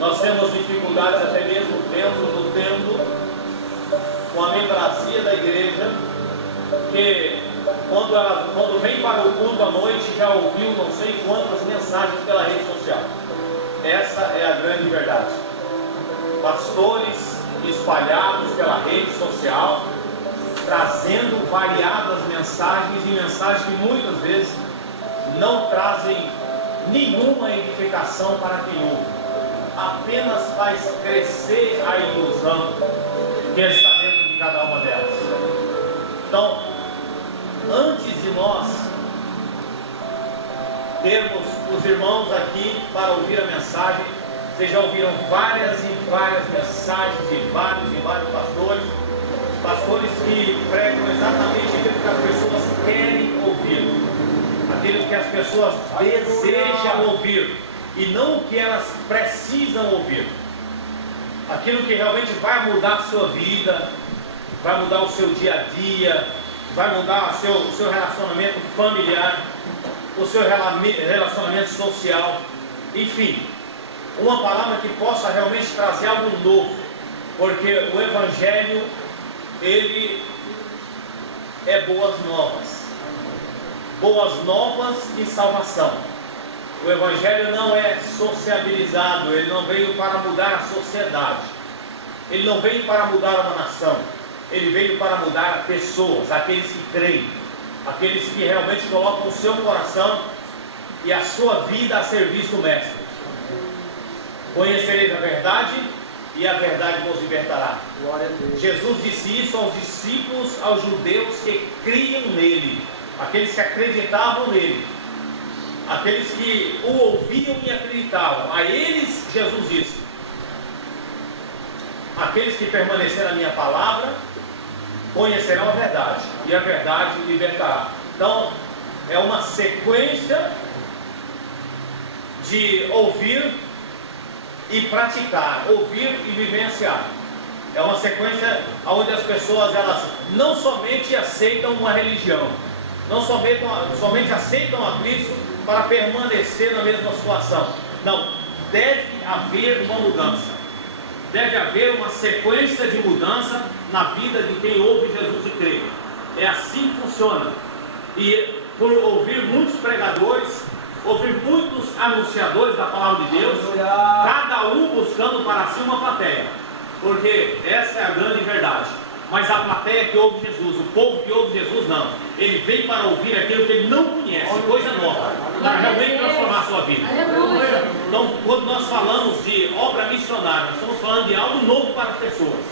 Nós temos dificuldades até mesmo dentro do templo, com a membresia da igreja, que quando vem para o culto à noite já ouviu não sei quantas mensagens pela rede social. Essa é a grande verdade. Pastores espalhados pela rede social, trazendo variadas mensagens, e mensagens que muitas vezes não trazem nenhuma edificação para quem ouve, apenas faz crescer a ilusão que está dentro de cada uma delas. Então, antes de nós termos os irmãos aqui para ouvir a mensagem, vocês já ouviram várias e várias mensagens de vários pastores que pregam exatamente aquilo que as pessoas querem ouvir, aquilo que as pessoas desejam ouvir, e não o que elas precisam ouvir, aquilo que realmente vai mudar a sua vida, vai mudar o seu dia a dia, vai mudar o seu relacionamento familiar, o seu relacionamento social, enfim, uma palavra que possa realmente trazer algo novo, porque o Evangelho, ele é boas novas de salvação. O Evangelho não é sociabilizado, ele não veio para mudar a sociedade, ele não veio para mudar uma nação, ele veio para mudar pessoas, aqueles que creem, aqueles que realmente colocam o seu coração e a sua vida a serviço do Mestre. Conhecereis a verdade e a verdade vos libertará. Jesus disse isso aos discípulos, aos judeus que criam nele, aqueles que acreditavam nele, aqueles que o ouviam e acreditavam. A eles Jesus disse: aqueles que permanecerem na minha palavra conhecerão a verdade, e a verdade libertará. Então é uma sequência de ouvir e praticar, ouvir e vivenciar. É uma sequência onde as pessoas, elas não somente aceitam uma religião, não somente aceitam a Cristo para permanecer na mesma situação. Não, deve haver uma mudança, deve haver uma sequência de mudança na vida de quem ouve Jesus e crê. É assim que funciona. E por ouvir muitos pregadores, ouvir muitos anunciadores da palavra de Deus, cada um buscando para si uma plateia, porque essa é a grande verdade. Mas a plateia que ouve Jesus, o povo que ouve Jesus, não. Ele vem para ouvir aquilo que ele não conhece, coisa nova, para realmente transformar a sua vida. Então, quando nós falamos de obra missionária, nós estamos falando de algo novo para as pessoas,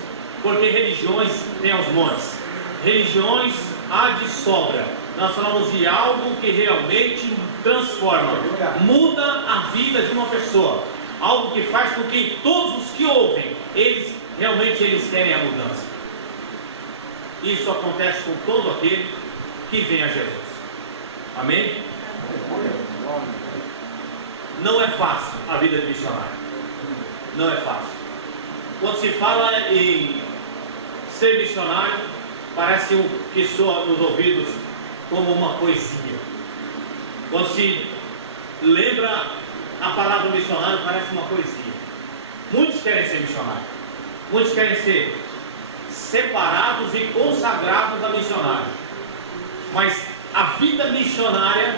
porque religiões tem aos montes, religiões há de sobra. Nós falamos de algo que realmente transforma, muda a vida de uma pessoa, algo que faz com que todos os que ouvem, eles querem a mudança. Isso acontece com todo aquele que vem a Jesus. Amém? Não é fácil a vida de missionário. Não é fácil. Quando se fala em ser missionário, parece que soa nos ouvidos como uma poesia. Quando se lembra a palavra missionário, parece uma poesia. Muitos querem ser missionários. Muitos querem ser separados e consagrados a missionário. Mas a vida missionária,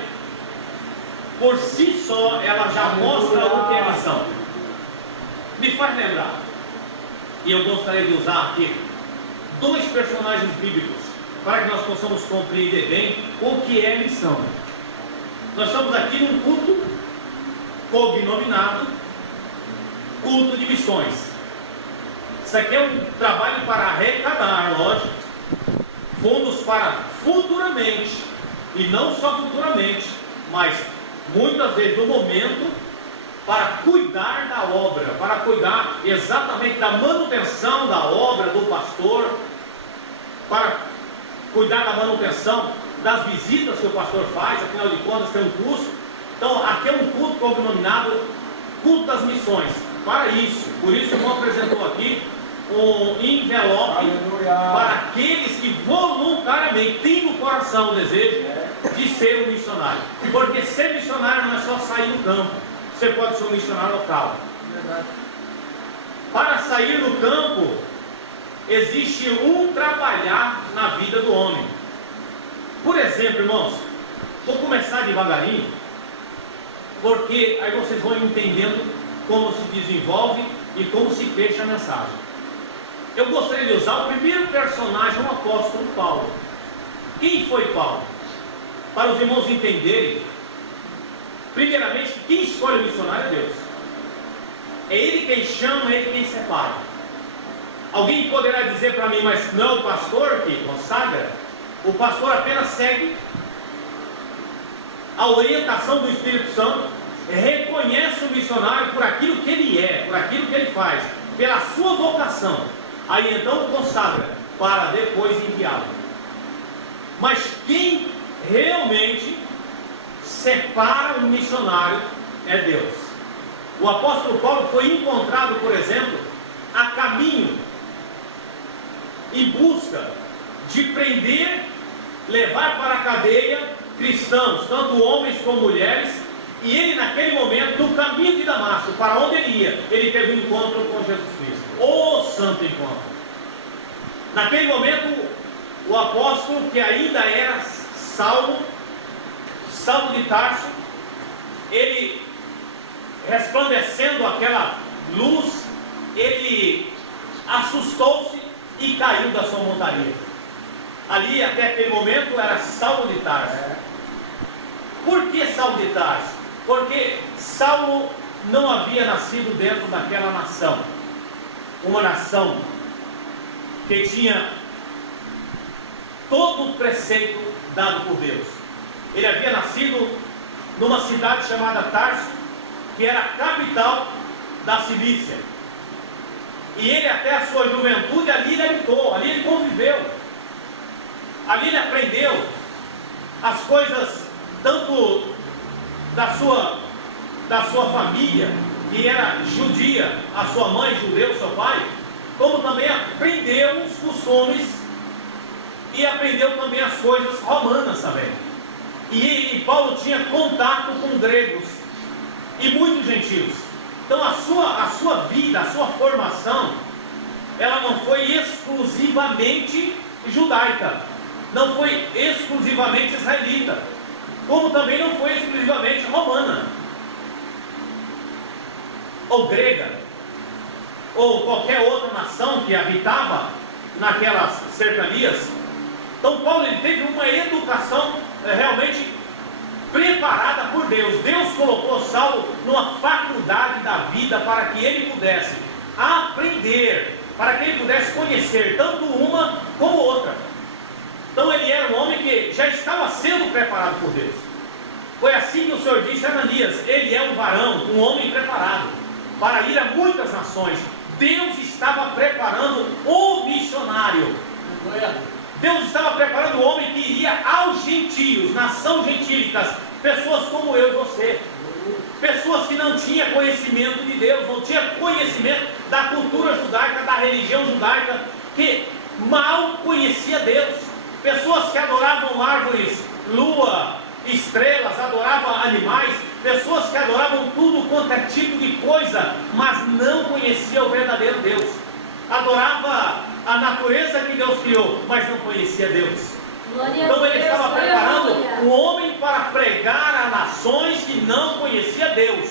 por si só, ela já mostra o que é missão. Me faz lembrar, e eu gostaria de usar aqui, dois personagens bíblicos, para que nós possamos compreender bem o que é missão. Nós estamos aqui num culto cognominado culto de missões. Isso aqui é um trabalho para arrecadar, lógico, fundos para futuramente, e não só futuramente, mas muitas vezes no momento, para cuidar da obra, para cuidar exatamente da manutenção da obra do pastor, para cuidar da manutenção das visitas que o pastor faz, afinal de contas tem um custo. Então aqui é um culto cognominado culto das missões. Para isso, por isso o irmão apresentou aqui um envelope para aqueles que voluntariamente têm no coração o desejo de ser um missionário. Porque ser missionário não é só sair no campo. Você pode ser um missionário local. Para sair no campo, existe um trabalhar na vida do homem. Por exemplo, irmãos, vou começar devagarinho, porque aí vocês vão entendendo como se desenvolve e como se fecha a mensagem. Eu gostaria de usar o primeiro personagem, o apóstolo Paulo. Quem foi Paulo? Para os irmãos entenderem, primeiramente, quem escolhe o missionário é Deus. É Ele quem chama, é Ele quem separa. Alguém poderá dizer para mim, mas não é o pastor que consagra? O pastor apenas segue a orientação do Espírito Santo, reconhece o missionário por aquilo que ele é, por aquilo que ele faz, pela sua vocação. Aí então o consagra para depois enviá-lo. Mas quem realmente separa o missionário é Deus. O apóstolo Paulo foi encontrado, por exemplo, a caminho, em busca de prender, levar para a cadeia cristãos, tanto homens como mulheres, e ele naquele momento, no caminho de Damasco, para onde ele ia, ele teve um encontro com Jesus Cristo, o santo encontro. Naquele momento, o apóstolo, que ainda era Saulo de Tarso, ele, resplandecendo aquela luz, ele assustou-se e caiu da sua montaria. Ali, até aquele momento, era Saulo de Tarso. Por que Saulo de Tarso? Porque Saulo não havia nascido dentro daquela nação, uma nação que tinha todo o preceito dado por Deus. Ele havia nascido numa cidade chamada Tarso, que era a capital da Cilícia. E ele, até a sua juventude, ali ele habitou, ali ele conviveu. Ali ele aprendeu as coisas, tanto da sua família, que era judia, a sua mãe judeu, seu pai, como também aprendeu os costumes e aprendeu também as coisas romanas também. E Paulo tinha contato com gregos e muitos gentios. Então a sua vida, a sua formação, ela não foi exclusivamente judaica, não foi exclusivamente israelita, como também não foi exclusivamente romana, ou grega, ou qualquer outra nação que habitava naquelas cercanias. Então Paulo, ele teve uma educação realmente preparada por Deus. Deus colocou Saulo numa faculdade da vida para que ele pudesse aprender, para que ele pudesse conhecer tanto uma como outra. Então ele era um homem que já estava sendo preparado por Deus. Foi assim que o Senhor disse a Ananias: ele é um varão, um homem preparado para ir a muitas nações. Deus estava preparando o missionário. Deus estava preparando o homem que iria aos gentios, nação gentílicas, pessoas como eu e você, pessoas que não tinham conhecimento de Deus, não tinham conhecimento da cultura judaica, da religião judaica, que mal conhecia Deus, pessoas que adoravam árvores, lua, estrelas, adoravam animais, pessoas que adoravam tudo quanto é tipo de coisa, mas não conhecia o verdadeiro Deus. Adorava a natureza que Deus criou, mas não conhecia Deus. Então ele estava preparando um homem para pregar a nações que não conhecia Deus.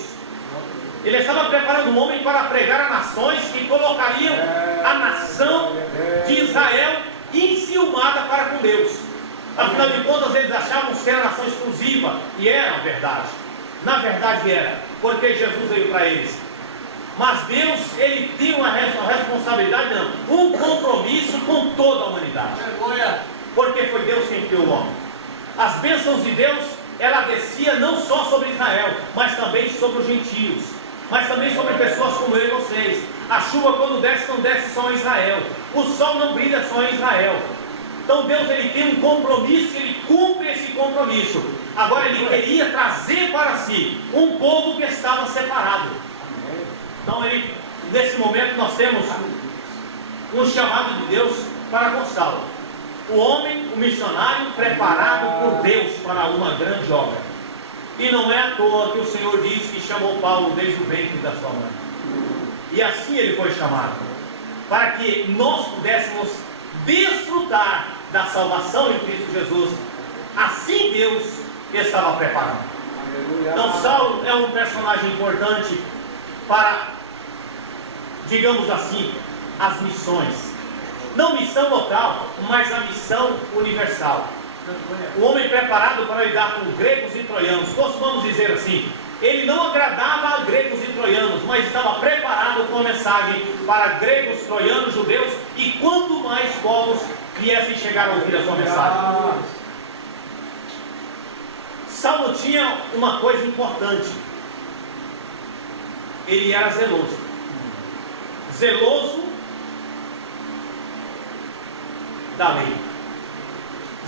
Ele estava preparando um homem para pregar a nações que colocariam a nação de Israel enciumada para com Deus. Afinal de contas, eles achavam ser a nação exclusiva, e era a verdade. Na verdade era, porque Jesus veio para eles. Mas Deus, ele tinha uma responsabilidade, não, um compromisso com toda a humanidade. Porque foi Deus quem criou o homem. As bênçãos de Deus, ela descia não só sobre Israel, mas também sobre os gentios, mas também sobre pessoas como eu e vocês. A chuva, quando desce, não desce só em Israel. O sol não brilha só em Israel. Então Deus, ele tem um compromisso, ele cumpre esse compromisso. Agora ele queria trazer para si um povo que estava separado. Então ele, nesse momento nós temos um chamado de Deus para Gonçalo. O homem, o missionário preparado por Deus para uma grande obra. E não é à toa que o Senhor diz que chamou Paulo desde o ventre da sua mãe. E assim ele foi chamado, para que nós pudéssemos desfrutar da salvação em Cristo Jesus. Assim Deus estava preparando. Então Saulo é um personagem importante para, digamos assim, as missões. Não missão local, mas a missão universal. O homem preparado para lidar com gregos e troianos. Costumamos dizer assim: ele não agradava a gregos e troianos, mas estava preparado com a mensagem para gregos, troianos, judeus e quanto mais povos viessem chegar a ouvir a sua mensagem. Saulo tinha uma coisa importante: ele era zeloso. Zeloso da lei,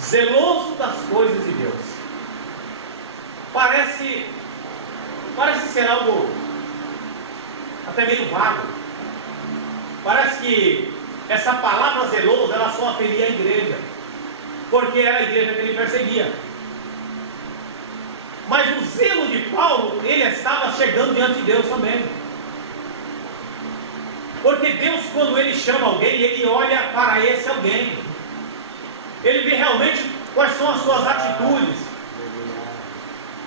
zeloso das coisas de Deus. Parece ser algo até meio vago. Parece que essa palavra zeloso, ela só aferia a igreja, porque era a igreja que ele perseguia. Mas o zelo de Paulo, ele estava chegando diante de Deus também. Porque Deus, quando ele chama alguém, ele olha para esse alguém. Ele vê realmente quais são as suas atitudes.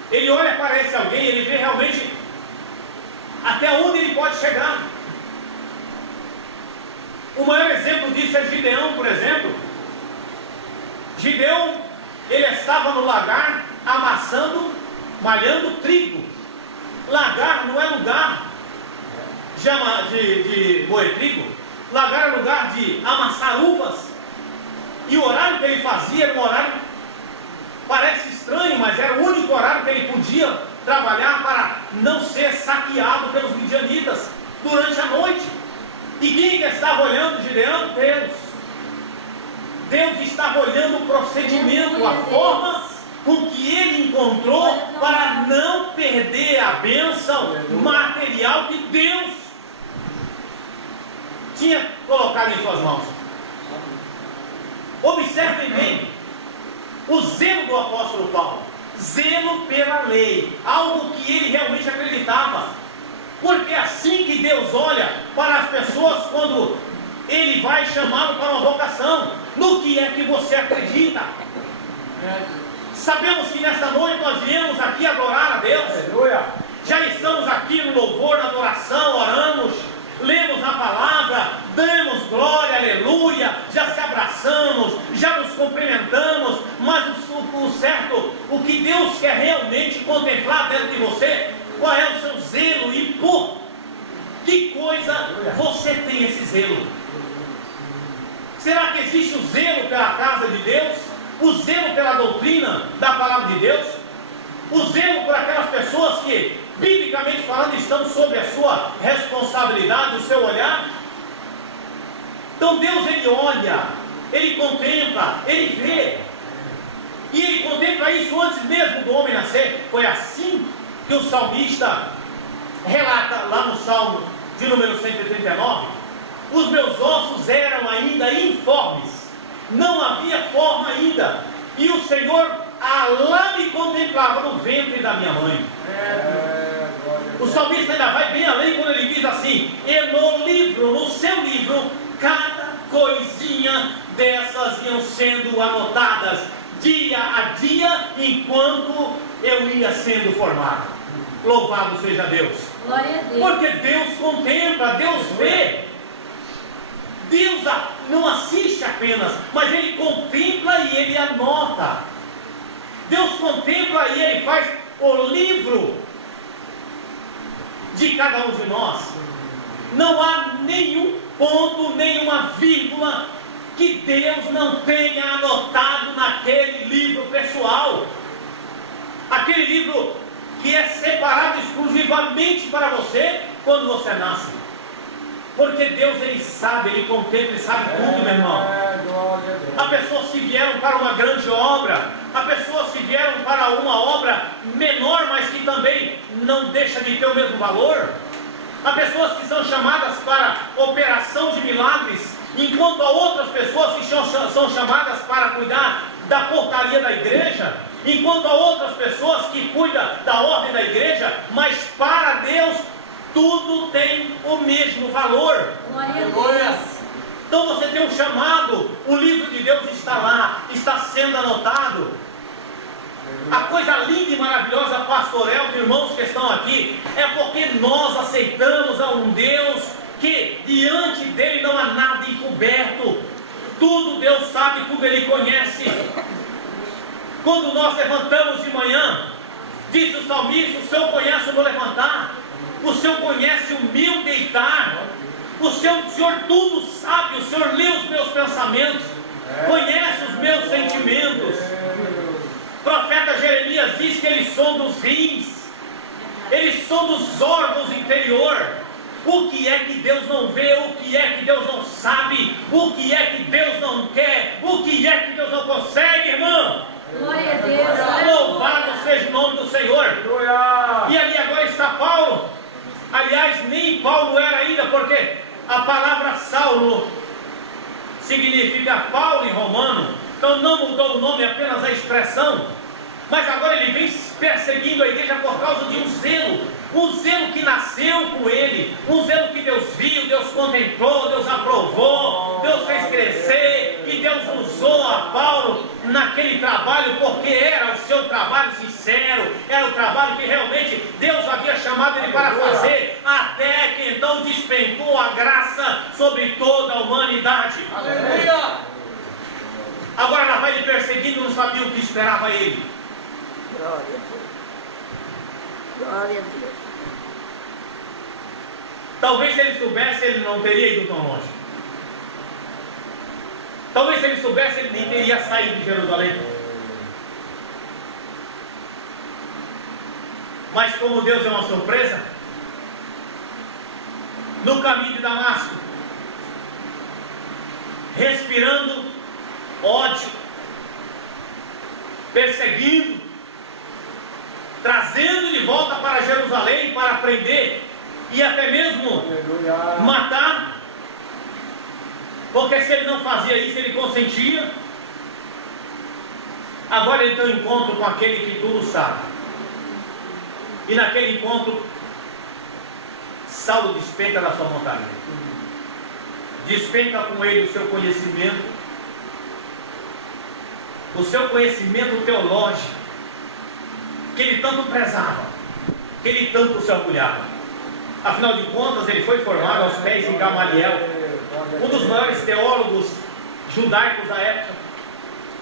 Ele olha para esse alguém, ele vê realmente até onde ele pode chegar. O maior exemplo disso é Gideão, por exemplo. Gideão, ele estava no lagar amassando, malhando trigo. Lagar não é lugar de moer trigo. Lagar é lugar de amassar uvas. E o horário que ele fazia era um horário, parece estranho, mas era o único horário que ele podia trabalhar para não ser saqueado pelos midianitas durante a noite. E quem estava olhando Gideão? Deus. Deus estava olhando o procedimento, a forma com que ele encontrou para não perder a bênção material que Deus tinha colocado em suas mãos. Observem bem o zelo do apóstolo Paulo. Zelo pela lei, algo que ele realmente acreditava. Porque é assim que Deus olha para as pessoas quando ele vai chamá-lo para uma vocação. No que é que você acredita? Sabemos que nesta noite nós viemos aqui adorar a Deus. Já estamos aqui no louvor, na adoração, oramos, lemos a palavra, damos glória, aleluia, já se abraçamos, já nos cumprimentamos, mas o certo, o que Deus quer realmente contemplar dentro de você, qual é o seu zelo e por que coisa você tem esse zelo? Será que existe o zelo pela casa de Deus? O zelo pela doutrina da palavra de Deus? O zelo por aquelas pessoas que, biblicamente falando, estão sob a sua responsabilidade, o seu olhar? Então Deus, ele olha, ele contempla, ele vê. E ele contempla isso antes mesmo do homem nascer. Foi assim que o salmista relata lá no Salmo de número 139. Os meus ossos eram ainda informes, não havia forma ainda, e o Senhor lá me contemplava no ventre da minha mãe. O salmista ainda vai bem além quando ele diz assim: e no livro, no seu livro, cada coisinha dessas iam sendo anotadas dia a dia, enquanto eu ia sendo formado. Louvado seja Deus. Glória a Deus. Porque Deus contempla, Deus vê. Deus não assiste apenas, mas Ele contempla e Ele anota. Deus contempla e Ele faz o livro de cada um de nós. Não há nenhum ponto, nenhuma vírgula que Deus não tenha anotado naquele livro pessoal. Aquele livro que é separado exclusivamente para você quando você nasce. Porque Deus, Ele sabe, Ele contempla, Ele sabe tudo, meu irmão. Há pessoas que vieram para uma grande obra, há pessoas que vieram para uma obra menor, mas que também não deixa de ter o mesmo valor. Há pessoas que são chamadas para operação de milagres, enquanto há outras pessoas que são chamadas para cuidar da portaria da igreja, enquanto há outras pessoas que cuidam da ordem da igreja, mas para Deus tudo tem o mesmo valor. Glória a Deus. Então você tem um chamado, o livro de Deus está lá, está sendo anotado. A coisa linda e maravilhosa, pastor Elton, irmãos que estão aqui, é porque nós aceitamos a um Deus que diante dele não há nada encoberto. Tudo Deus sabe, tudo Ele conhece. Quando nós levantamos de manhã, disse o salmista: o Senhor conhece o meu levantar, o Senhor conhece o meu deitar, o Senhor tudo sabe, o Senhor lê os meus pensamentos, conhece os meus sentimentos. O profeta Jeremias diz que Ele sonda os rins, Ele sonda os órgãos interior. O que é que Deus não vê? O que é que Deus não sabe? O que é que Deus não quer? O que é que Deus não consegue, irmão? Glória a Deus. Louvado seja o nome do Senhor. E ali agora está Paulo. Aliás, nem Paulo era ainda, porque a palavra Saulo significa Paulo em romano. Então não mudou o nome, apenas a expressão. Mas agora ele vem perseguindo a igreja por causa de um zelo que nasceu com ele, um zelo que Deus viu, Deus contemplou, Deus aprovou, Deus fez crescer, e Deus usou a Paulo naquele trabalho, porque era o seu trabalho sincero, era o trabalho que realmente Deus havia chamado ele para fazer, até que então despencou a graça sobre toda a humanidade. Aleluia! Agora ela vai lhe perseguindo, não sabia o que esperava ele. Glória a Deus. Glória a Deus. Talvez se ele soubesse, ele não teria ido tão longe. Talvez se ele soubesse, ele nem teria saído de Jerusalém. Mas como Deus é uma surpresa, no caminho de Damasco, respirando ódio, perseguindo, trazendo de volta para Jerusalém para prender e até mesmo matar, porque se ele não fazia isso, ele consentia. Agora ele tem um encontro com aquele que tudo sabe, e naquele encontro Saulo despenca da sua vontade, despenca com ele o seu conhecimento, teológico, que ele tanto prezava, que ele tanto se orgulhava. Afinal de contas, ele foi formado aos pés de Gamaliel, um dos maiores teólogos judaicos da época,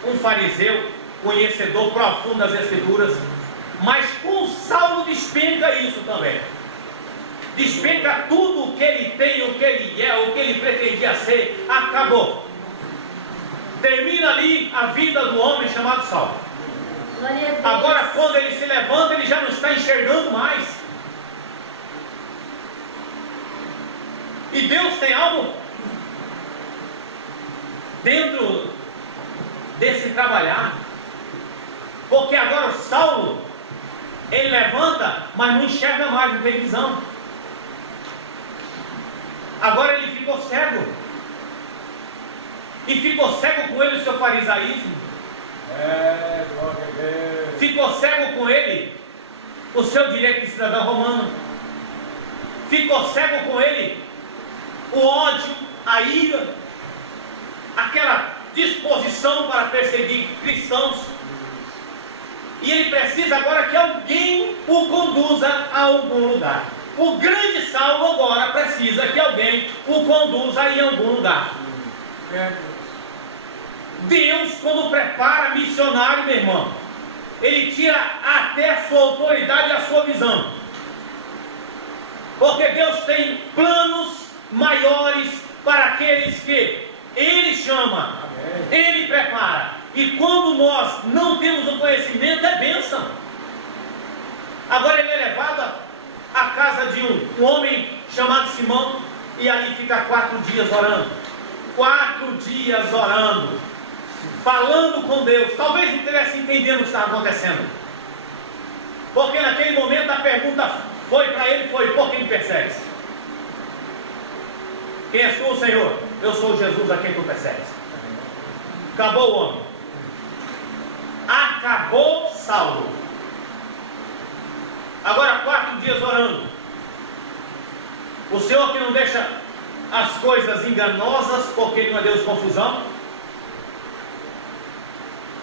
um fariseu, conhecedor profundo das Escrituras. Mas com Saulo despenca isso também, despenca tudo o que ele tem, o que ele é, o que ele pretendia ser. Acabou, termina ali a vida do homem chamado Saulo. Agora quando ele se levanta, ele já não está enxergando mais. E Deus tem algo dentro desse trabalhar, porque agora o Saulo, ele levanta, mas não enxerga mais, não tem visão. Agora ele ficou cego, e ficou cego com ele o seu farisaísmo, ficou cego com ele o seu direito de cidadão romano, ficou cego com ele o ódio, a ira, aquela disposição para perseguir cristãos. E ele precisa agora que alguém o conduza a algum lugar. O grande Saulo agora precisa que alguém o conduza em algum lugar. Deus, quando prepara missionário, meu irmão, ele tira até a sua autoridade e a sua visão, porque Deus tem planos maiores para aqueles que Ele chama, Ele prepara. E quando nós não temos o conhecimento, é bênção. Agora ele é levado à casa de um homem chamado Simão, e ali fica 4 dias orando. 4 dias orando, falando com Deus. Talvez não estivesse entendendo o que estava acontecendo, porque naquele momento a pergunta foi para ele, por que me persegues? Quem és tu, Senhor? Eu sou Jesus a quem tu persegues. Acabou o homem. Acabou Saulo. Agora 4 dias orando. O Senhor que não deixa as coisas enganosas, porque Ele não é Deus de confusão.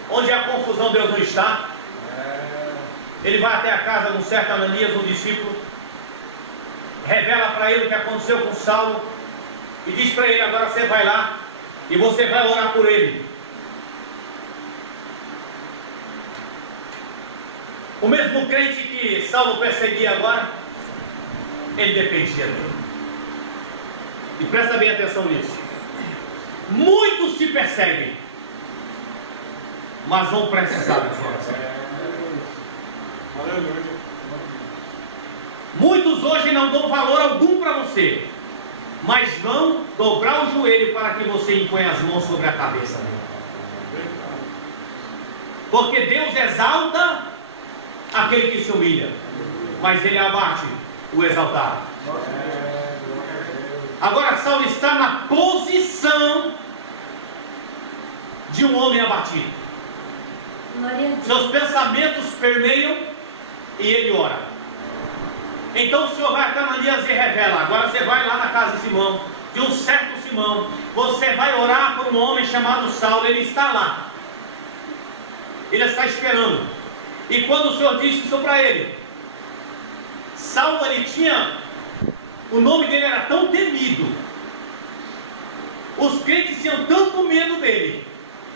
Onde há confusão, Deus não está. Ele vai até a casa de um certo Ananias, um discípulo, revela para ele o que aconteceu com Saulo e diz para ele: agora você vai lá e você vai orar por ele. O mesmo crente que Saulo perseguia agora, ele dependia dele. E presta bem atenção nisso. Muitos se perseguem, mas vão precisar da sua oração. Muitos hoje não dão valor algum para você, mas vão dobrar o joelho para que você imponha as mãos sobre a cabeça dele. Porque Deus exalta aquele que se humilha, mas Ele abate o exaltado. Agora Saulo está na posição de um homem abatido. Seus pensamentos permeiam e ele ora. Então o Senhor vai até Ananias e revela: agora você vai lá na casa de Simão, de um certo Simão, você vai orar por um homem chamado Saulo. Ele está lá, ele está esperando. E quando o Senhor disse isso para ele, Saulo, ele tinha, o nome dele era tão temido, os crentes tinham tanto medo dele,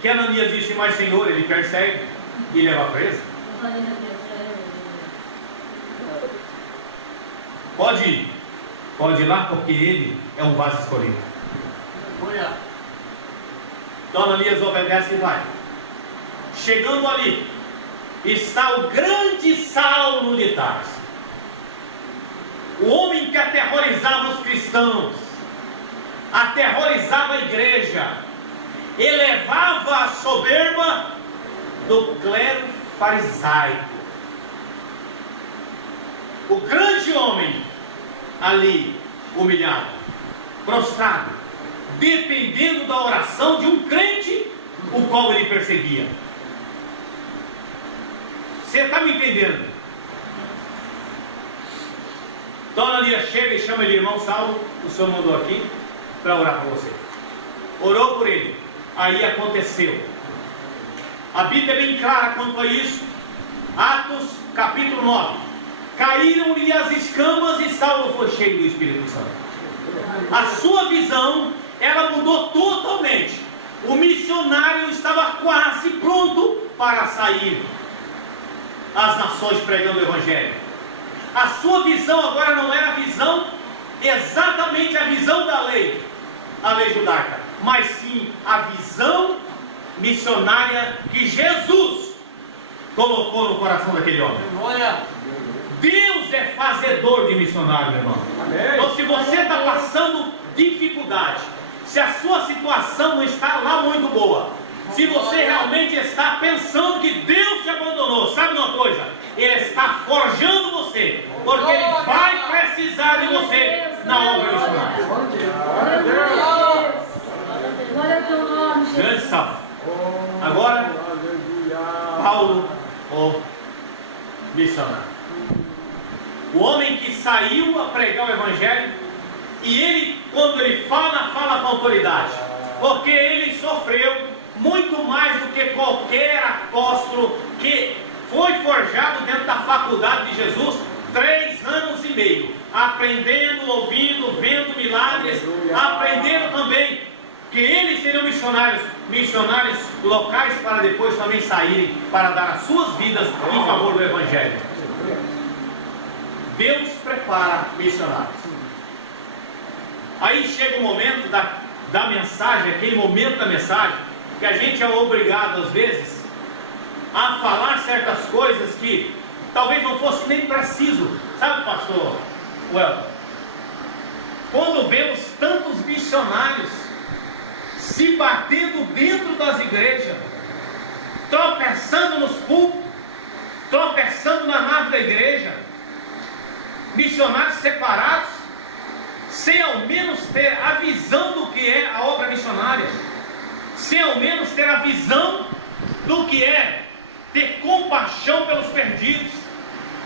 que Ananias disse: mas Senhor, ele persegue e leva preso. Pode ir lá, porque ele é um vaso escolhido. Então Ananias obedece e vai. Chegando ali, está o grande Saulo de Tarso, o homem que aterrorizava os cristãos, aterrorizava a igreja, elevava a soberba do clero farisaico. O grande homem ali, humilhado, prostrado, dependendo da oração de um crente, o qual ele perseguia. Você está me entendendo? Então Ananias chega e chama ele: irmão Saulo, o Senhor mandou aqui para orar por você. Orou por ele. Aí aconteceu. A Bíblia é bem clara quanto a isso. Atos capítulo 9. Caíram-lhe as escamas e Saulo foi cheio do Espírito Santo. A sua visão, ela mudou totalmente. O missionário estava quase pronto para sair às nações pregando o Evangelho. A sua visão agora não era a visão, exatamente a visão da lei, a lei judaica, mas sim a visão missionária que Jesus colocou no coração daquele homem. Deus é fazedor de missionário, meu irmão. Então, se você está passando dificuldade, se a sua situação não está lá muito boa, se você realmente está pensando que Deus te abandonou, sabe uma coisa? Ele está forjando você, porque Ele vai precisar de você na obra missionária. Glória ao teu nome, Jesus. Grande salve. Agora, Paulo, o missionário. O homem que saiu a pregar o Evangelho, e ele, quando ele fala com autoridade, porque ele sofreu muito mais do que qualquer apóstolo que foi forjado dentro da faculdade de Jesus, 3 anos e meio, aprendendo, ouvindo, vendo milagres, aprendendo também que eles seriam missionários locais, para depois também saírem para dar as suas vidas em favor do Evangelho. Deus prepara missionários. Aí chega o momento da mensagem, aquele momento da mensagem, que a gente é obrigado às vezes a falar certas coisas que talvez não fosse nem preciso. Sabe, pastor Welton? Quando vemos tantos missionários se batendo dentro das igrejas, tropeçando nos púlpitos, tropeçando na nave da igreja, missionários separados, sem ao menos ter a visão do que é a obra missionária, sem ao menos ter a visão do que é ter compaixão pelos perdidos.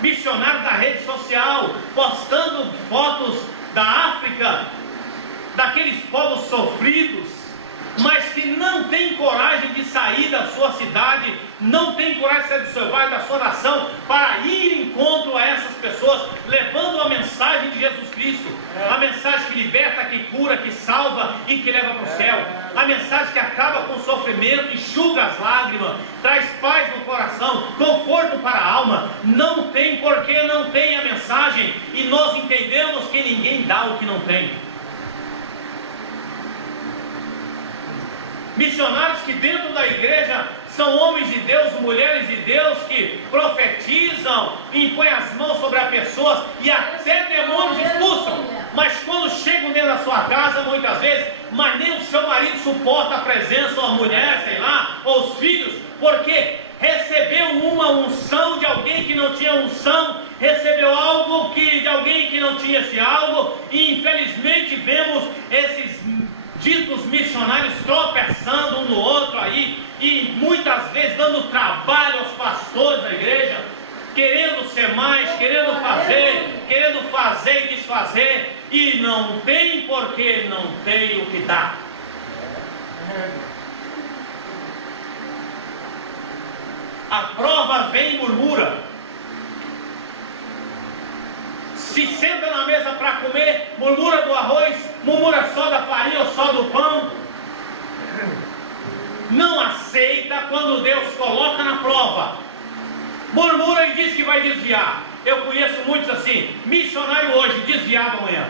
Missionários da rede social, postando fotos da África, daqueles povos sofridos, mas que não tem coragem de sair da sua cidade, não tem coragem de sair do seu bairro, da sua nação, para ir em encontro a essas pessoas, levando a mensagem de Jesus Cristo, a mensagem que liberta, que cura, que salva e que leva para o céu, a mensagem que acaba com o sofrimento, enxuga as lágrimas, traz paz no coração, conforto para a alma. Não tem porque não tem a mensagem, e nós entendemos que ninguém dá o que não tem. Missionários que dentro da igreja são homens de Deus, mulheres de Deus, que profetizam, impõem as mãos sobre as pessoas e até demônios expulsam. Mas quando chegam dentro da sua casa, muitas vezes, mas nem o seu marido suporta a presença, ou a mulher, sei lá, ou os filhos, porque recebeu uma unção de alguém que não tinha unção, recebeu algo de alguém que não tinha esse algo, e infelizmente vemos esses ditos missionários tropeçando um no outro aí, e muitas vezes dando trabalho aos pastores da igreja, querendo ser mais, querendo fazer e desfazer, e não tem porque não tem o que dá. A prova vem e murmura. Se senta na mesa para comer, murmura do arroz, murmura só da farinha ou só do pão. Não aceita quando Deus coloca na prova. Murmura e diz que vai desviar. Eu conheço muitos assim, missionário hoje, desviado amanhã.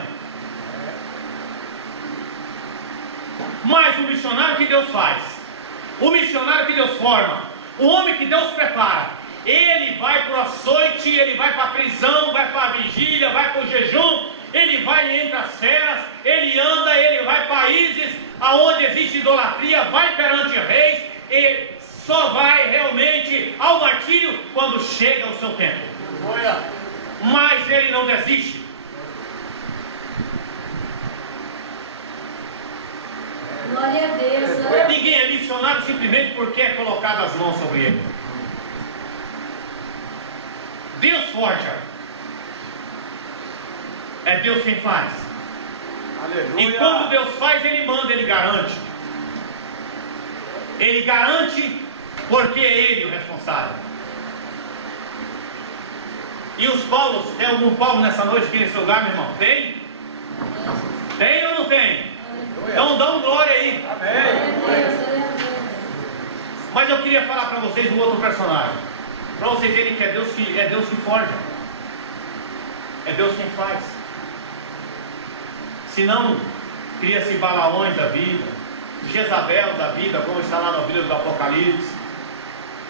Mas o missionário que Deus faz, o missionário que Deus forma, o homem que Deus prepara, ele vai para o açoite, ele vai para a prisão, vai para a vigília, vai para o jejum, ele vai entre as feras, ele anda, ele vai para países aonde existe idolatria, vai perante reis, e só vai realmente ao martírio quando chega o seu tempo. Mas ele não desiste. Glória a Deus. Ninguém é missionário simplesmente porque é colocado as mãos sobre ele. Deus forja. É Deus quem faz. Aleluia. E quando Deus faz, Ele manda, Ele garante. Ele garante porque é Ele o responsável. E os Paulos, tem algum Paulo nessa noite aqui nesse lugar, meu irmão? Tem? Tem ou não tem? Então dá um glória aí. Amém. Mas eu queria falar para vocês um outro personagem, para vocês verem que é Deus que forja, é Deus quem faz. Senão cria-se Balaões da vida, Jezabel da vida, como está lá no livro do Apocalipse,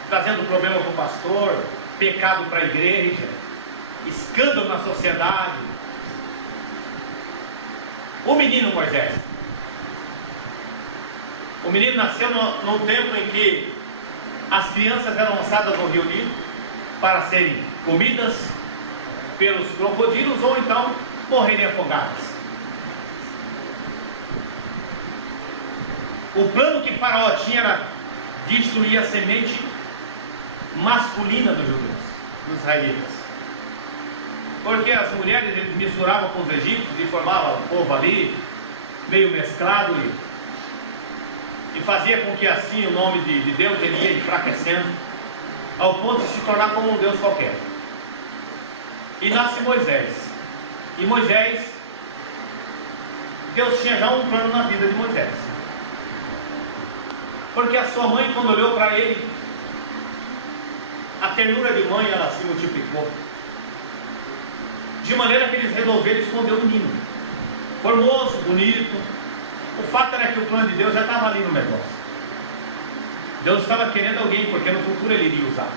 trazendo problema para o pastor, pecado para a igreja, escândalo na sociedade. O menino Moisés, o menino nasceu num tempo em que as crianças eram lançadas no Rio Nilo para serem comidas pelos crocodilos ou então morrerem afogadas. O plano que Faraó tinha era destruir a semente masculina dos judeus, dos israelitas, porque as mulheres eles misturavam com os egípcios e formavam o povo ali meio mesclado e fazia com que assim o nome de Deus ele ia enfraquecendo ao ponto de se tornar como um Deus qualquer. E nasce Moisés. E Moisés, Deus tinha já um plano na vida de Moisés, porque a sua mãe, quando olhou para ele, a ternura de mãe ela se multiplicou, de maneira que eles resolveram esconder o menino, formoso, bonito. O fato era que o plano de Deus já estava ali no negócio. Deus estava querendo alguém, porque no futuro Ele iria usar.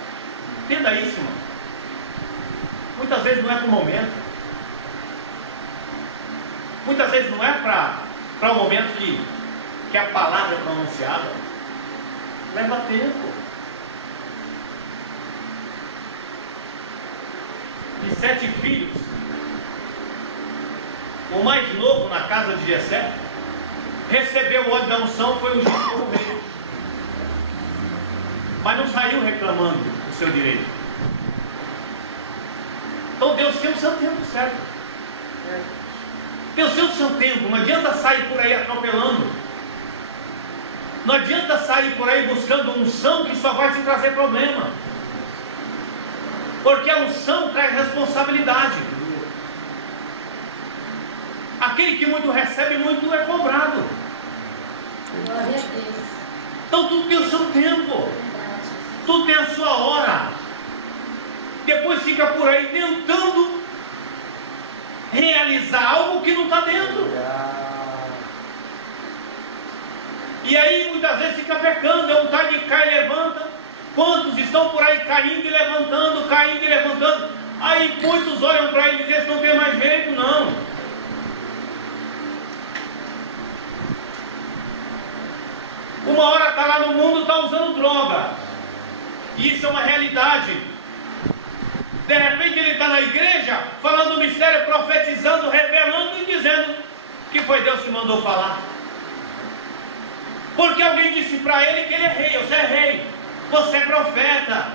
Entenda isso, irmão. Muitas vezes não é para o momento. Muitas vezes não é para o momento que a palavra é pronunciada. Leva tempo. De 7 filhos, o mais novo na casa de Jessé recebeu o óleo da unção, foi ungido como rei, mas não saiu reclamando do seu direito. Então Deus tem o seu tempo certo. Tem o seu tempo, não adianta sair por aí atropelando. Não adianta sair por aí buscando unção que só vai te trazer problema. Porque a unção traz responsabilidade. Aquele que muito recebe, muito é cobrado. Glória a Deus. Então tudo tem o seu tempo. Tudo tem a sua hora. Depois fica por aí tentando realizar algo que não está dentro. E aí muitas vezes fica pecando, é um tal de cai e levanta. Quantos estão por aí caindo e levantando, caindo e levantando? Aí muitos olham para ele e dizem, não tem mais jeito, não. Uma hora está lá no mundo, está usando droga. Isso é uma realidade. De repente ele está na igreja, falando o mistério, profetizando, revelando e dizendo que foi Deus que mandou falar. Porque alguém disse para ele que ele é rei, você é rei, você é profeta.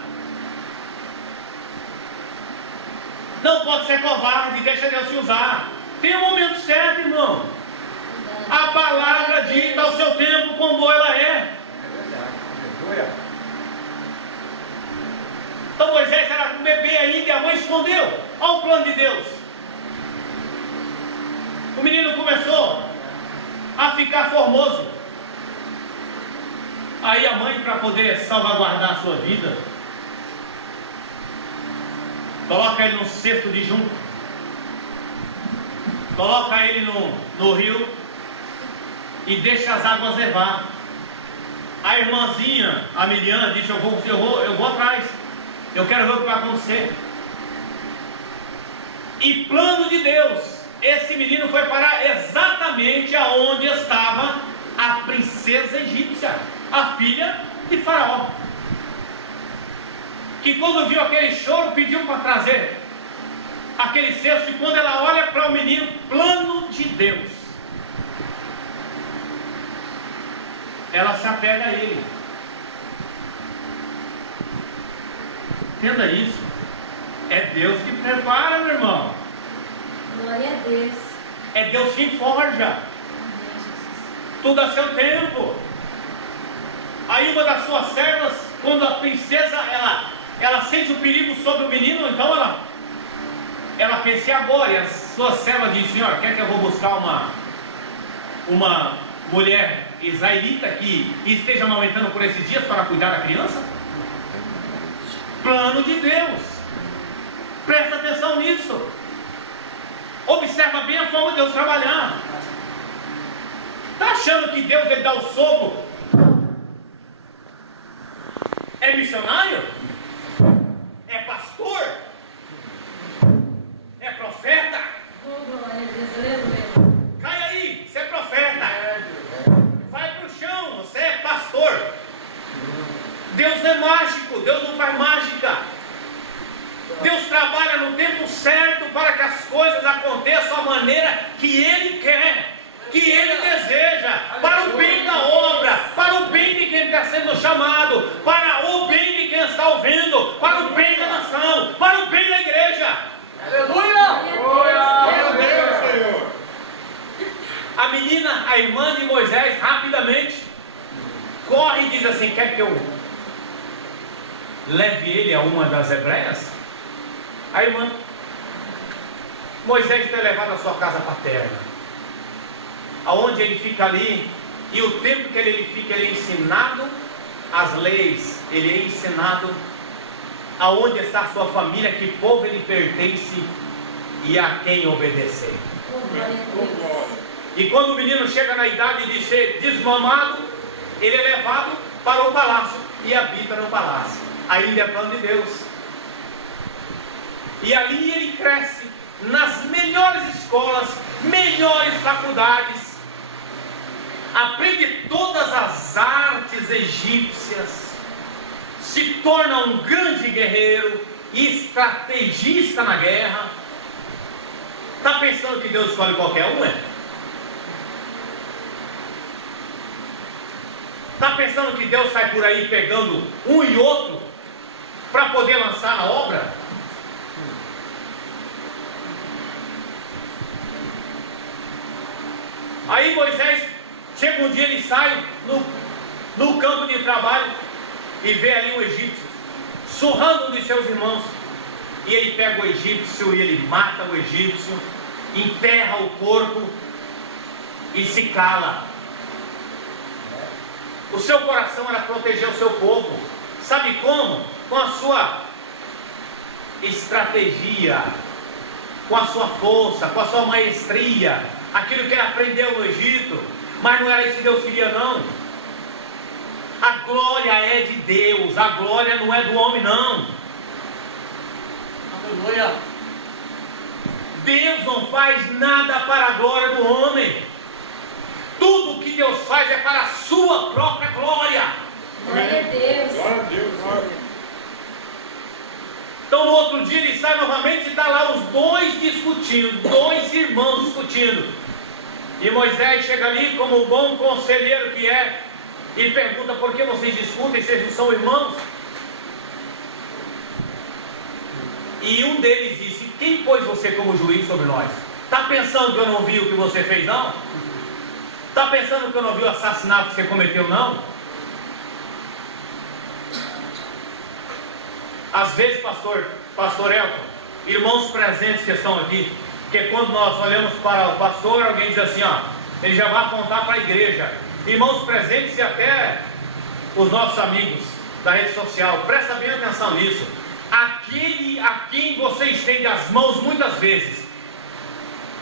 Não pode ser covarde, deixa Deus te usar. Tem um momento certo, irmão. A palavra dita ao seu tempo, como boa ela é. Então Moisés era um bebê ainda e a mãe escondeu. Olha o plano de Deus. O menino começou a ficar formoso. Aí a mãe, para poder salvaguardar a sua vida, coloca ele num cesto de junco, coloca ele no rio e deixa as águas levar. A irmãzinha, a Miriam, disse, eu vou atrás, eu quero ver o que vai acontecer. E plano de Deus, esse menino foi parar exatamente aonde estava a princesa egípcia, a filha de Faraó, que quando viu aquele choro pediu para trazer aquele cesto, e quando ela olha para o menino, plano de Deus, ela se apega a ele. Entenda isso. É Deus que prepara, meu irmão. Glória a Deus. É Deus quem forja. Tudo a seu tempo. Aí uma das suas servas, quando a princesa ela sente o perigo sobre o menino, então ela pensa, e agora? E a sua serva diz, senhor, quer que eu vou buscar uma mulher israelita que esteja amamentando por esses dias para cuidar da criança? Plano de Deus. Presta atenção nisso. Observa bem a forma de Deus trabalhar. Está achando que Deus ele dá o sopro? É missionário? É pastor? É profeta? Glória a Deus, aleluia. Cai aí, você é profeta. Vai para o chão, você é pastor. Deus é mágico, Deus não faz mágica. Deus trabalha no tempo certo para que as coisas aconteçam da maneira que Ele quer, que Ele deseja, para o bem da obra, para o bem de quem está sendo chamado, para o bem de quem está ouvindo, para o bem da nação, para o bem da igreja. Aleluia! Glória a Deus, Senhor. A menina, a irmã de Moisés, rapidamente corre e diz assim, quer que eu leve ele a uma das hebreias? A irmã, Moisés tem levado a sua casa paterna, aonde ele fica ali, e o tempo que ele fica, ele é ensinado as leis, ele é ensinado aonde está a sua família, que povo ele pertence e a quem obedecer. Glória a Deus. E quando o menino chega na idade de ser desmamado, ele é levado para o palácio e habita no palácio. Ainda é plano de Deus. E ali ele cresce nas melhores escolas, melhores faculdades, aprende todas as artes egípcias, se torna um grande guerreiro e estrategista na guerra. Está pensando que Deus escolhe qualquer um, é? Está pensando que Deus sai por aí pegando um e outro para poder lançar na obra? Aí Moisés, chega um dia, ele sai no campo de trabalho e vê ali um egípcio surrando um de seus irmãos. E ele pega o egípcio e ele mata o egípcio, enterra o corpo e se cala. O seu coração era proteger o seu povo. Sabe como? Com a sua estratégia, com a sua força, com a sua maestria, aquilo que ele aprendeu no Egito. Mas não era isso que Deus queria, não. A glória é de Deus, a glória não é do homem, não. Aleluia. Deus não faz nada para a glória do homem. Tudo que Deus faz é para a sua própria glória. Glória a Deus. Glória a Deus, glória. Então no outro dia ele sai novamente e está lá os dois discutindo, dois irmãos discutindo. E Moisés chega ali como o bom conselheiro que é e pergunta: por que vocês discutem, vocês não são irmãos? E um deles disse: quem pôs você como juiz sobre nós? Está pensando que eu não vi o que você fez, não? Está pensando que eu não vi o assassinato que você cometeu, não? Às vezes, pastor Elton, irmãos presentes que estão aqui, porque quando nós olhamos para o pastor, alguém diz assim, ó, ele já vai apontar para a igreja. Irmãos presentes e até os nossos amigos da rede social, presta bem atenção nisso. Aquele a quem você estende as mãos muitas vezes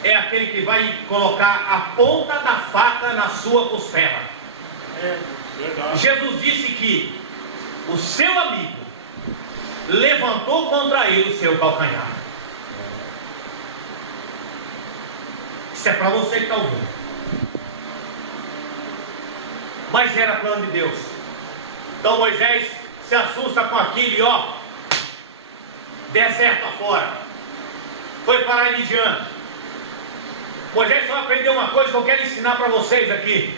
é aquele que vai colocar a ponta da faca na sua costela. É verdade. Jesus disse que o seu amigo levantou contra ele o seu calcanhar. Isso é para você que está ouvindo. Mas era plano de Deus. Então Moisés se assusta com aquilo e ó, deserto afora, foi parar em Midian. Moisés só aprendeu uma coisa que eu quero ensinar para vocês aqui.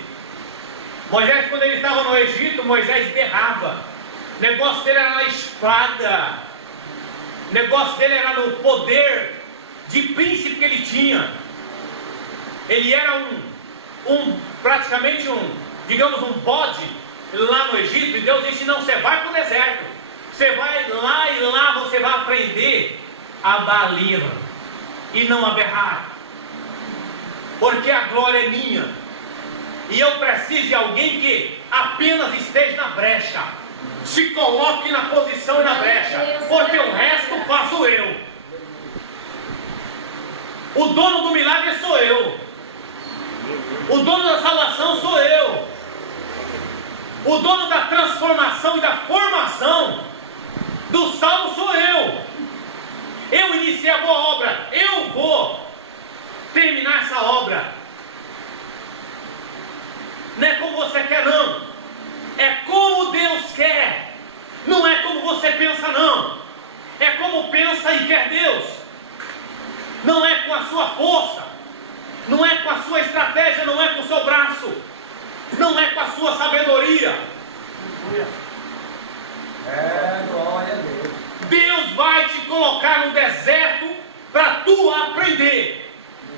Moisés, quando ele estava no Egito, Moisés berrava. O negócio dele era na espada. O negócio dele era no poder de príncipe que ele tinha. Ele era praticamente digamos um bode lá no Egito. E Deus disse: não, você vai para o deserto. Você vai lá e lá você vai aprender a balir e não a berrar. Porque a glória é minha. E eu preciso de alguém que apenas esteja na brecha. Se coloque na posição e na brecha. Porque o resto faço eu. O dono do milagre sou eu. O dono da salvação sou eu. O dono da transformação e da formação do salvo sou eu. Eu iniciei a boa obra. Eu vou terminar essa obra. Não é como você quer, não. É como Deus quer. Não é como você pensa, não. É como pensa e quer Deus. Não é com a sua força. Não é com a sua estratégia. Não é com o seu braço. Não é com a sua sabedoria. Glória a Deus. Deus vai te colocar no deserto para tu aprender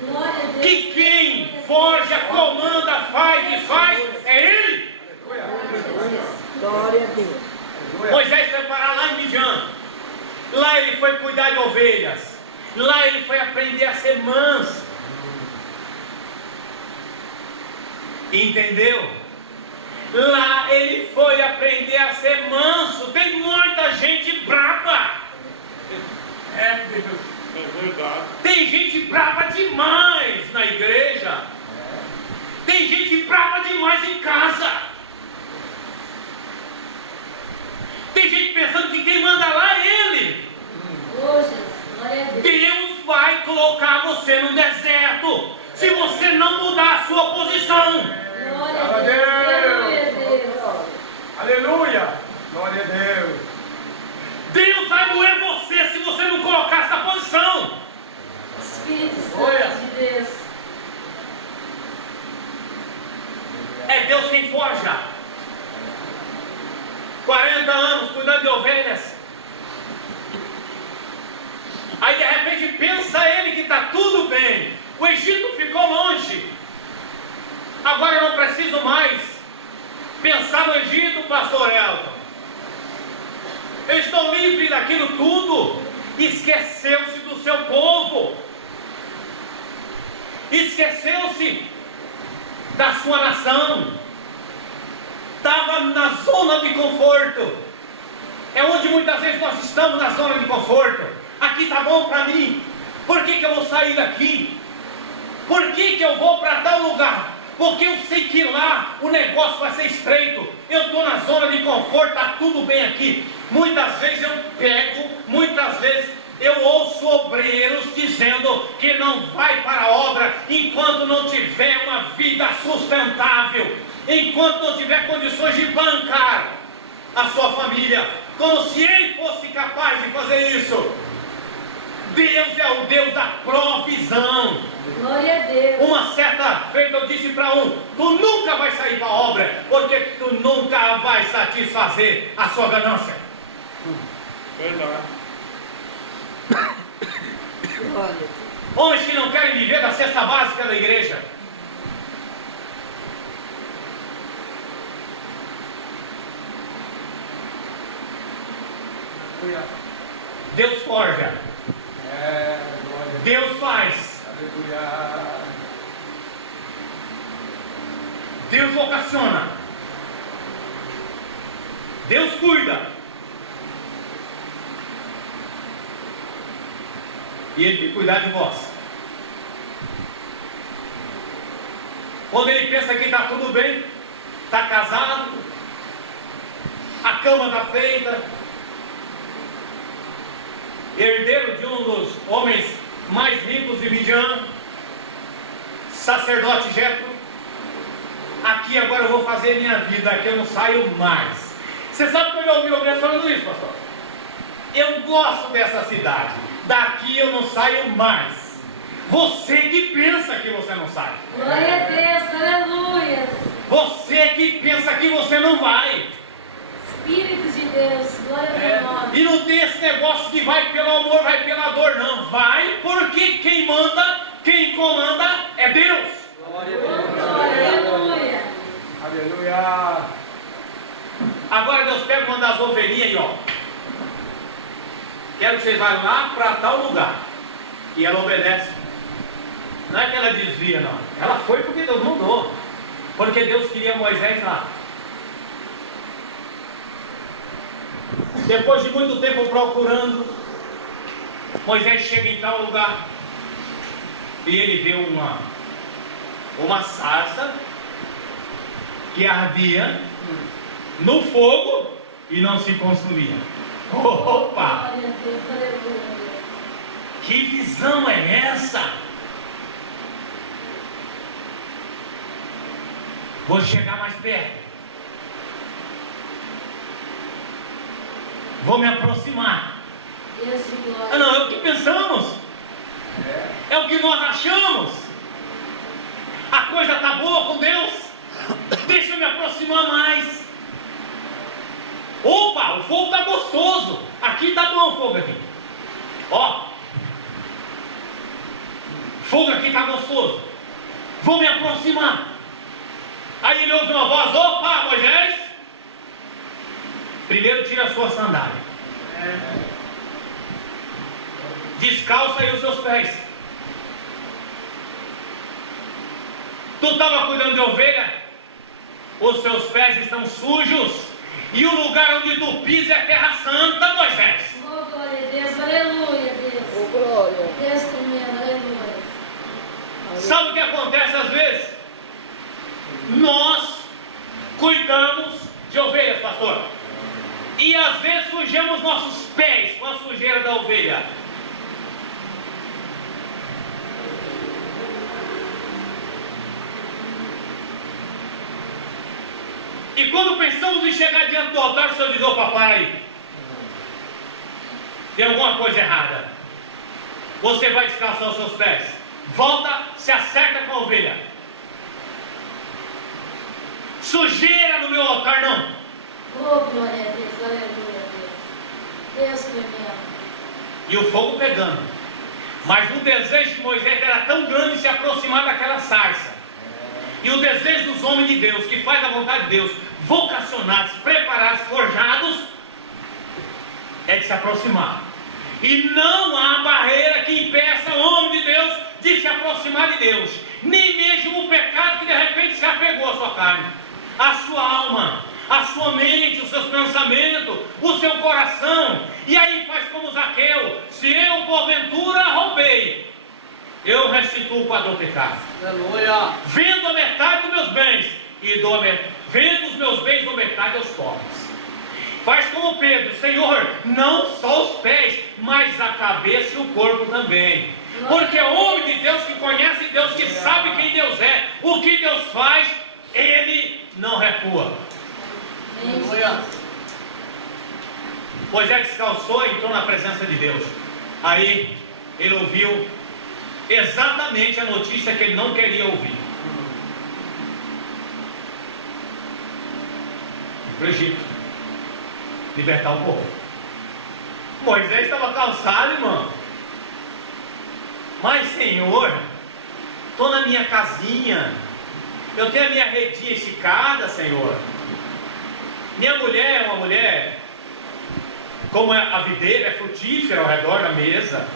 Glória a Deus. que quem forja, comanda, faz, desfaz é Ele. Glória a Deus. Moisés foi parar lá em Midian. Lá ele foi cuidar de ovelhas. Lá ele foi aprender a ser manso. Entendeu? Lá ele foi aprender a ser manso. Tem muita gente brava. É Deus. É verdade. Tem gente brava demais na igreja. Tem gente brava demais em casa. Tem gente pensando que quem manda lá é Ele. Oh, Jesus. Glória a Deus. Deus vai colocar você no deserto se você não mudar a sua posição. Glória a Deus. Glória a Deus. Aleluia. Glória a Deus. Deus vai moer você se você não colocar essa posição. Espírito Glória. Santo de Deus. É Deus quem forja. 40 anos cuidando de ovelhas. Aí de repente pensa ele que está tudo bem. O Egito ficou longe. pastor Elton. Eu estou livre daquilo tudo. Esqueceu-se do seu povo. Esqueceu-se da sua nação. Estava na zona de conforto. É onde muitas vezes nós estamos, na zona de conforto. Aqui está bom para mim. Por que eu vou sair daqui? Por que eu vou para tal lugar? Porque eu sei que lá o negócio vai ser estreito. Eu estou na zona de conforto, está tudo bem aqui. Muitas vezes eu pego, muitas vezes eu ouço obreiros dizendo que não vai para a obra enquanto não tiver uma vida sustentável, enquanto não tiver condições de bancar a sua família, como se ele fosse capaz de fazer isso. Deus é o Deus da provisão. Glória a Deus. Uma certa feita eu disse para um: tu nunca vai sair para a obra, porque tu nunca vai satisfazer a sua ganância. Verdade. Glória a Deus. Homens que não querem viver da cesta básica da igreja. Deus forja. Glória. Deus faz. Aleluia. Deus vocaciona. Deus cuida. E Ele tem que cuidar de vós. Quando Ele pensa que está tudo bem, está casado, a cama está feita, herdeiro de um dos homens mais ricos de Midian, sacerdote Jetro. Aqui agora eu vou fazer minha vida, aqui eu não saio mais. Você sabe que eu já ouvi alguém falando isso, pastor? Eu gosto dessa cidade, daqui eu não saio mais. Você que pensa que você não sai. Glória a Deus, aleluia. Você que pensa que você não vai. Espírito de Deus, glória a Deus nome. E não tem esse negócio que vai pelo amor, vai pela dor, não. Vai porque quem manda, quem comanda é Deus. Glória a Oh, Deus. glória, aleluia. Aleluia. Agora Deus pega uma das ovelhinhas e ó, quero que vocês vá lá para tal lugar. E ela obedece. Não é que ela desvia, não. Ela foi porque Deus mandou. Porque Deus queria Moisés lá. Depois de muito tempo procurando, Moisés chega em tal lugar. E ele vê uma sarça que ardia no fogo e não se consumia. Opa! Glória a Deus, aleluia. Que visão é essa? Vou chegar mais perto. Vou me aproximar. Deus de glória. Ah, não, é o que pensamos. É o que nós achamos. A coisa está boa com Deus. Deixa eu me aproximar mais. Opa, o fogo está gostoso. Aqui está bom o fogo aqui. Ó. Fogo aqui está gostoso. Vou me aproximar. Aí ele ouve uma voz: opa, Moisés. Primeiro tira a sua sandália. Descalça aí os seus pés. Tu estava cuidando de ovelha? Os seus pés estão sujos. E o lugar onde tu pisa é terra santa, Moisés. Oh, glória a Deus, aleluia, Deus. Oh, glória. Deus tremendo, aleluia. Sabe o que acontece às vezes? Nós cuidamos de ovelhas, pastor. E às vezes sujamos nossos pés com a sujeira da ovelha. E quando pensamos em chegar diante do altar, o Senhor diz: opa, para aí. Tem alguma coisa errada. Você vai descalçar os seus pés. Volta, se acerta com a ovelha. Sujeira no meu altar, não. Oh, glória a Deus, aleluia, Deus. Deus tremendo. E o fogo pegando. Mas o desejo de Moisés era tão grande de se aproximar daquela sarça. E o desejo dos homens de Deus, que faz a vontade de Deus, vocacionados, preparados, forjados, é de se aproximar. E não há barreira que impeça o homem de Deus de se aproximar de Deus. Nem mesmo o pecado que de repente se apegou à sua carne, à sua alma, à sua mente, os seus pensamentos, o seu coração. E aí faz como Zaqueu: se eu porventura roubei, eu restituo o quadruplicado. Aleluia. Vendo a metade dos meus bens e vendo os meus bens dou metade aos pobres. Faz como Pedro: Senhor, não só os pés, mas a cabeça e o corpo também. Porque é homem de Deus que conhece Deus, que sabe quem Deus é, o que Deus faz, ele não recua. Aleluia. Moisés descalçou e entrou na presença de Deus. Aí ele ouviu exatamente a notícia que ele não queria ouvir. Para o Egito, libertar o povo. Moisés estava calçado, irmão. Mas, Senhor, estou na minha casinha, eu tenho a minha redinha esticada, Senhor. Minha mulher é uma mulher, como a videira, é frutífera ao redor da mesa.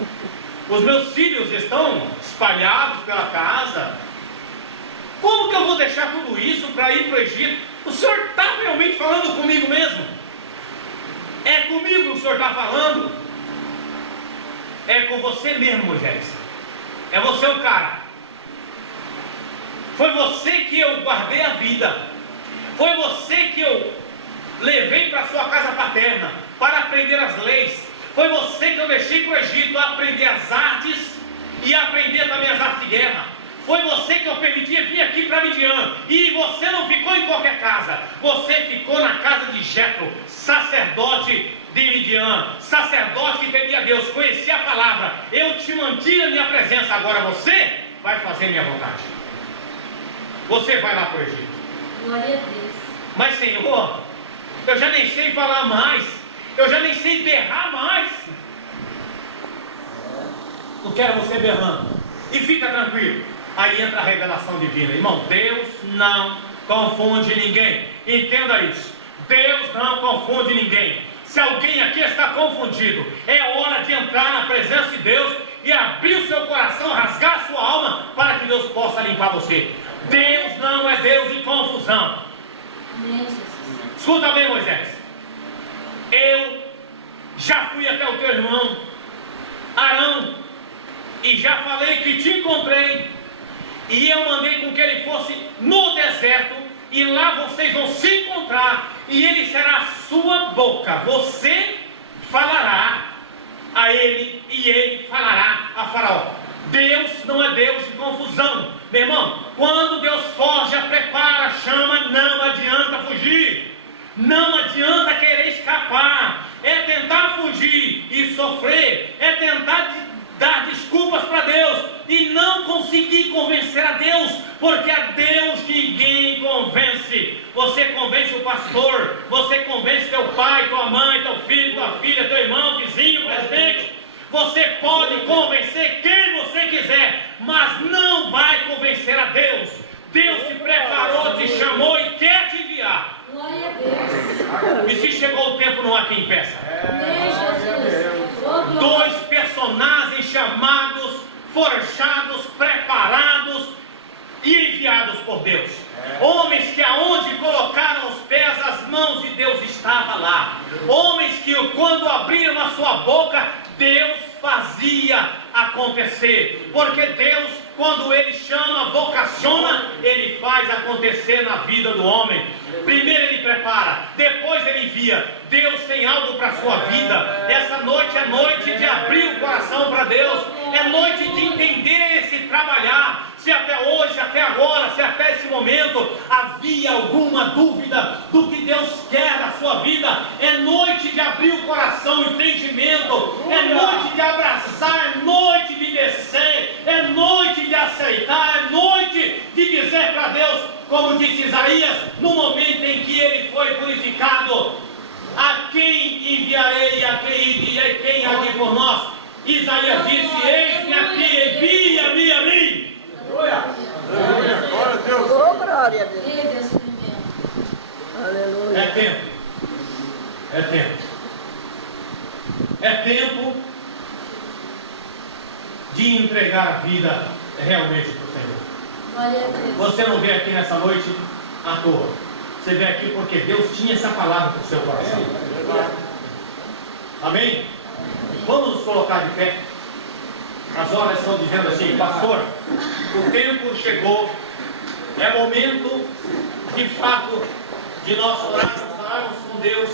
Os meus filhos estão espalhados pela casa. Como que eu vou deixar tudo isso para ir para o Egito? O Senhor está realmente falando comigo mesmo? É comigo que o Senhor está falando? É com você mesmo, Moisés. É você o cara. Foi você que eu guardei a vida. Foi você que eu levei para a sua casa paterna para aprender as leis. Foi você que eu deixei para o Egito aprender as artes e aprender também as artes de guerra. Foi você que eu permitia vir aqui para Midian. E você não ficou em qualquer casa. Você ficou na casa de Jetro, sacerdote de Midian, sacerdote que temia Deus, conhecia a palavra. Eu te mantinha na minha presença. Agora você vai fazer minha vontade. Você vai lá para o Egito. Glória a Deus. Mas, Senhor, eu já nem sei falar mais. Eu já nem sei berrar mais. Não quero você berrando. E fica tranquilo. Aí entra a revelação divina. Irmão, Deus não confunde ninguém. Entenda isso. Deus não confunde ninguém. Se alguém aqui está confundido, é hora de entrar na presença de Deus e abrir o seu coração, rasgar a sua alma, para que Deus possa limpar você. Deus não é Deus de confusão. Amém, Jesus. Escuta bem, Moisés. Eu já fui até o teu irmão Arão e já falei que te encontrei, e eu mandei com que ele fosse no deserto, e lá vocês vão se encontrar, e ele será a sua boca. Você falará a ele e ele falará a Faraó. Deus não é Deus de confusão, meu irmão. Quando Deus forja, prepara, chama, não adianta fugir. Não adianta querer escapar. É tentar fugir e sofrer. É tentar dar desculpas para Deus e não conseguir convencer a Deus, porque a Deus ninguém convence. Você convence o pastor, você convence teu pai, tua mãe, teu filho, tua filha, teu irmão, vizinho, presidente. Você pode convencer quem você quiser, mas não vai convencer a Deus. Deus te preparou, te chamou e quer te enviar. Glória a Deus. E se chegou o tempo, não há quem impeça. Amém, Jesus. Oh, glória. 2 personagens chamados, forjados, preparados e enviados por Deus. Homens que aonde colocaram os pés, as mãos de Deus estava lá. Homens que quando abriram a sua boca, Deus fazia acontecer. Porque Deus, quando Ele chama, vocaciona, Ele faz acontecer na vida do homem. Primeiro Ele prepara, depois Ele envia. Deus tem algo para a sua vida. Essa noite é noite de abrir o coração para Deus. É noite de entender esse trabalhar. Se até hoje, até agora, se até esse momento havia alguma dúvida do que Deus quer da sua vida, é noite de abrir o coração, o entendimento, é noite de abraçar, é noite de descer, é noite de aceitar, é noite de dizer para Deus, como disse Isaías, no momento em que ele foi purificado: a quem enviarei e a quem há de ir por nós? Isaías disse: eis-me aqui, envia-me a mim. Glória a Deus. Glória a Deus. Ei, Deus tremendo. Aleluia. É tempo. É tempo. É tempo de entregar a vida realmente para o Senhor. Glória a Deus. Você não veio aqui nessa noite à toa. Você veio aqui porque Deus tinha essa palavra para o seu coração. Amém? Vamos nos colocar de pé. As horas estão dizendo assim, pastor, o tempo chegou. É momento, de fato, de nós orarmos com Deus